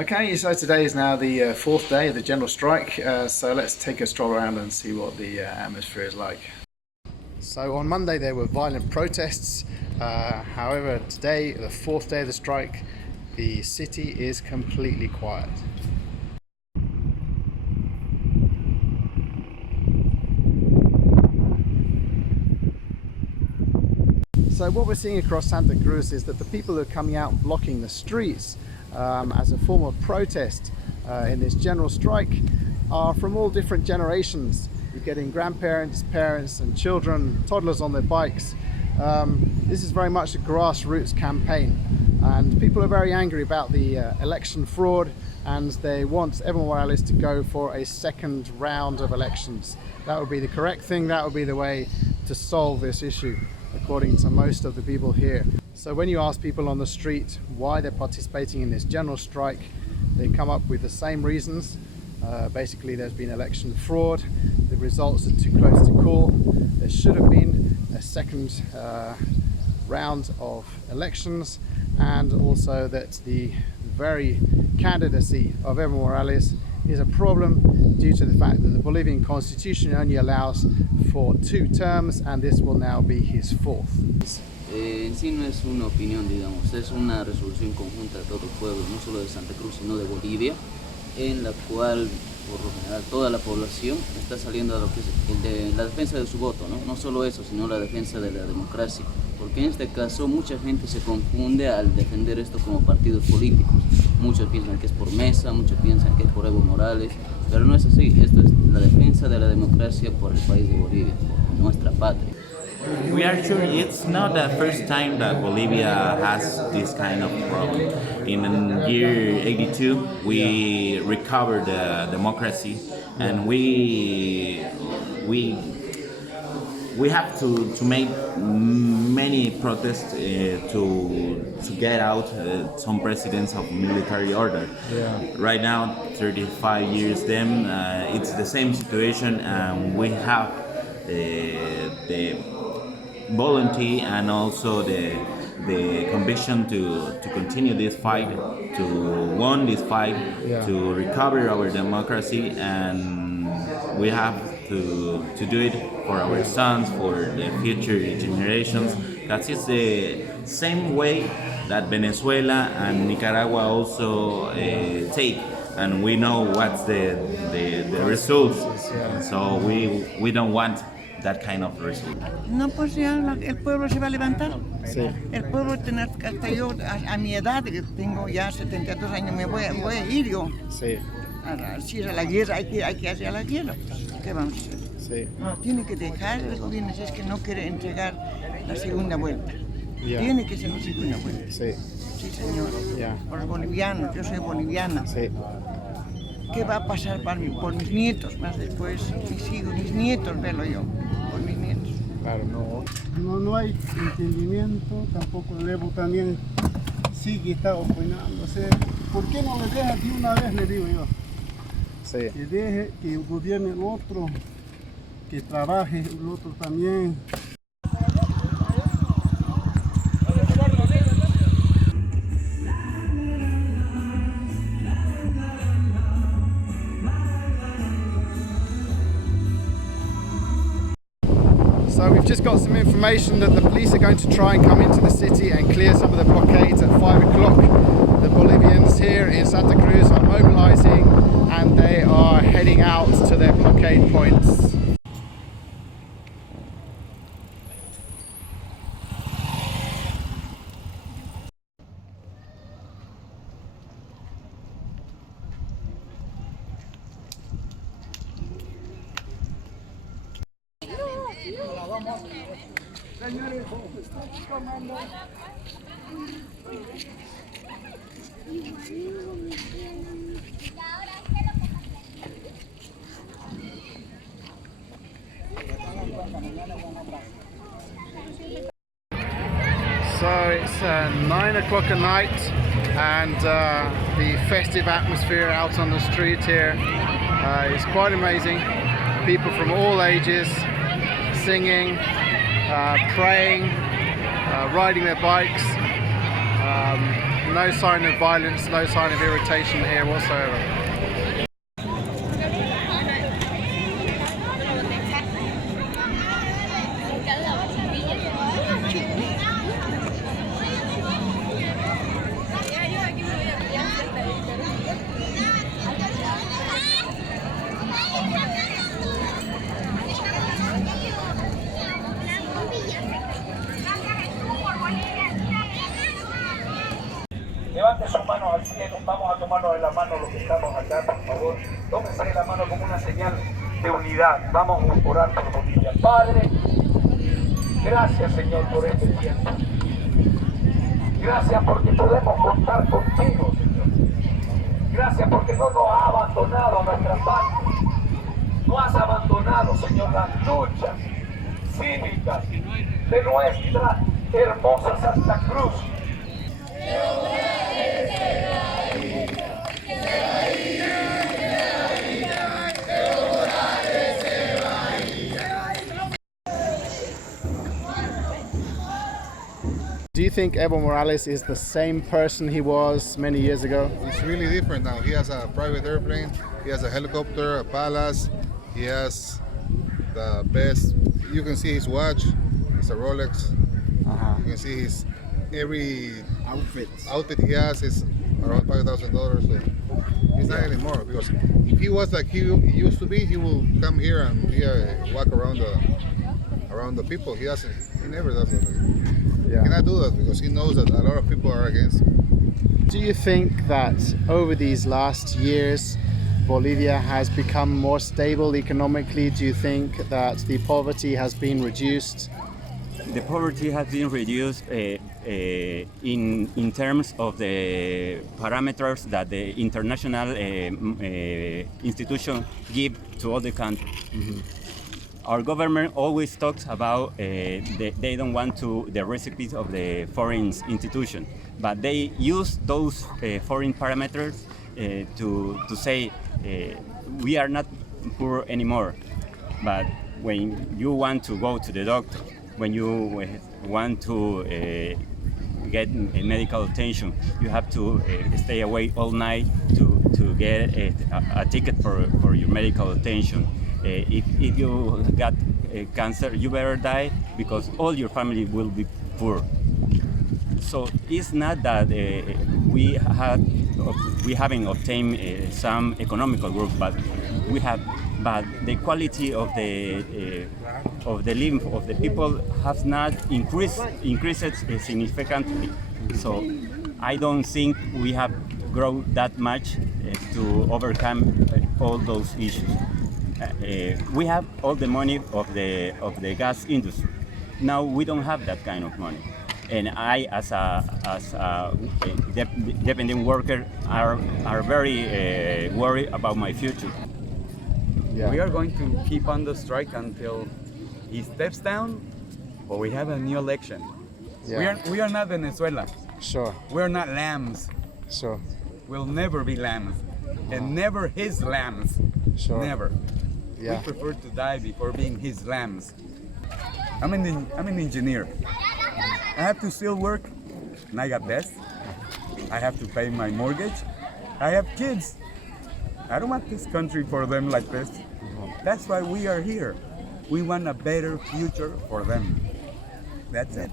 Okay, so today is now the fourth day of the general strike, so let's take a stroll around and see what the atmosphere is like. So on Monday there were violent protests, however today, the fourth day of the strike, the city is completely quiet. So what we're seeing across Santa Cruz is that the people who are coming out blocking the streets as a form of protest in this general strike are from all different generations. You're getting grandparents, parents and children, toddlers on their bikes. This is very much a grassroots campaign, and people are very angry about the election fraud, and they want Evo Morales to go for a second round of elections. That would be the correct thing, that would be the way to solve this issue, according to most of the people here. So when you ask people on the street why they're participating in this general strike, they come up with the same reasons. Basically, there's been election fraud, the results are too close to call, there should have been a second round of elections, and also that the very candidacy of Evo Morales is a problem due to the fact that the Bolivian constitution only allows for 2 terms, and this will now be his 4th. En sí no es una opinión, digamos, es una resolución conjunta de todo el pueblo, no solo de Santa Cruz, sino de Bolivia, en la cual, por lo general, toda la población está saliendo a lo que es de la defensa de su voto, ¿no? No solo eso, sino la defensa de la democracia, porque en este caso mucha gente se confunde al defender esto como partidos políticos. Muchos piensan que es por Mesa, muchos piensan que es por Evo Morales, pero no es así. Esto es la defensa de la democracia por el país de Bolivia, por nuestra patria. We are sure it's not the first time that Bolivia has this kind of problem. In year 82, we recovered the democracy, and we have to make many protests to get out some presidents of military order. Yeah. Right now, 35 years then, it's the same situation, and we have the volunteer and also the conviction to continue this fight, to win this fight, yeah, to recover our democracy, and we have to do it for our sons, for the future generations. That is the same way that Venezuela and Nicaragua also take, and we know what's the results. So we don't want that kind of result. No, pues ya el pueblo se va a levantar. Sí. El pueblo, hasta yo, a mi edad, que tengo ya 72 años, me voy a ir yo. Sí. Si es a la guerra, hay que hacer a la guerra. ¿Qué vamos a hacer? Sí. No, tiene que dejar el gobierno si es que no quiere entregar la segunda vuelta. Yeah. Tiene que ser la segunda vuelta. Sí. Sí, señor. Yeah. Por los bolivianos, yo soy boliviana. Sí. ¿Qué va a pasar por mis nietos más después? Mis hijos, mis nietos, verlo yo. Por mis nietos. Claro. No hay entendimiento, tampoco el Evo también está opinando. O sea, ¿por qué no le deja de una vez, le digo yo? Sí. Que deje que gobierne el otro, que trabaje el otro también. So we've just got some information that the police are going to try and come into the city and clear some of the blockades at 5 o'clock. The Bolivians here in Santa Cruz are mobilizing and they are heading out to their blockade points. So it's 9 o'clock at night, and the festive atmosphere out on the street here is quite amazing. People from all ages singing, praying, riding their bikes. No sign of violence, no sign of irritation here whatsoever. Levante sus manos al cielo, vamos a tomarnos de la mano los que estamos acá, por favor. Tómense de la mano como una señal de unidad. Vamos a orar por Bolivia. Padre, gracias Señor por este tiempo. Gracias porque podemos contar contigo, Señor. Gracias porque no nos has abandonado a nuestra patria. No has abandonado, Señor, las luchas cívicas de nuestra hermosa Santa Cruz. Do you think Evo Morales is the same person he was many years ago? It's really different now. He has a private airplane, he has a helicopter, a palace, he has the best. You can see his watch, it's a Rolex. You can see his every outfit he has is around $5,000. So he's not anymore, because if he was like he used to be, he will come here and walk around the people. He never does that. He cannot do that because he knows that a lot of people are against him. Do you think that over these last years Bolivia has become more stable economically? Do you think that the poverty has been reduced? The poverty has been reduced in terms of the parameters that the international institution give to all the countries. Our government always talks about they don't want the recipes of the foreign institution, but they use those foreign parameters to say we are not poor anymore. But when you want to go to the doctor, when you want to get medical attention, you have to stay away all night to get a ticket for your medical attention. If you got cancer, you better die because all your family will be poor. So it's not that we haven't obtained some economical growth, but the quality of the living of the people has not increased significantly. So I don't think we have grown that much to overcome all those issues. We have all the money of the gas industry. Now we don't have that kind of money, and I, as a dependent worker, are very worried about my future. We are going to keep on the strike until he steps down, or we have a new election. We are not Venezuela. Sure. We are not lambs. Sure. We'll never be lambs, and never his lambs. Sure. Never. Yeah. We prefer to die before being his lambs. I'm an engineer. I have to still work, and I got debts. I have to pay my mortgage. I have kids. I don't want this country for them like this. That's why we are here. We want a better future for them. That's it.